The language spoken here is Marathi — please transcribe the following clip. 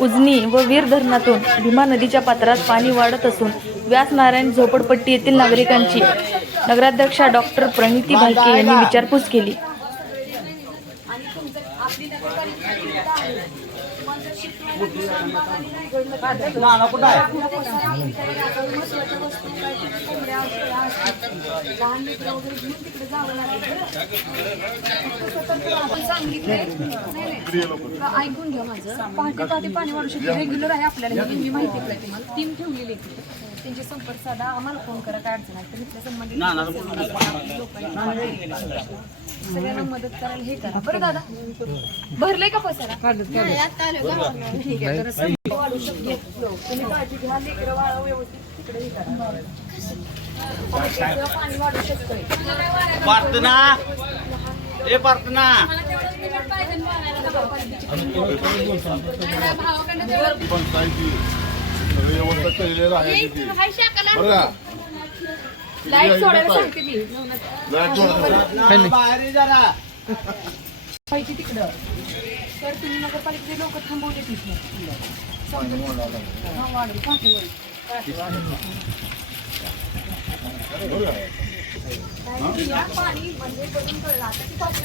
उजनी व वीर धरणातून भीमा नदीच्या पात्रात पाणी वाढत असून व्यास नारायण झोपडपट्टी येथील नागरिकांची नगराध्यक्षा डॉक्टर प्रणिती भालके यांनी विचारपूस केली। ऐकून घ्या माझं। पहाटे पहाटे पाणी वाढू शकते, रेग्युलर आहे आपल्याला, ही मी माहिती आहे तुम्हाला। टीम ठेवलेली आहे, त्यांचे संपर्क साधा, आम्हाला फोन करा, काय अडचण आहे तर इथल्या संबंधित सगळ्यांना मदत करायला हे करा बरं। दादा भरले का पसारा? ठीक आहे, तर वाढू शकते, तुम्ही काळजी घ्या, लेकरं बाळा व्यवस्थित तिकडे हे करा, पाणी वाढू शकतंय। प्रार्थना ए प्रार्थना लाईट सोडायला सांगते मी तिकडं, तर तुम्ही नगरपालिकेचे लोक थांबवले तिथे पाणी म्हणजे करून कळलं आता ती काळजी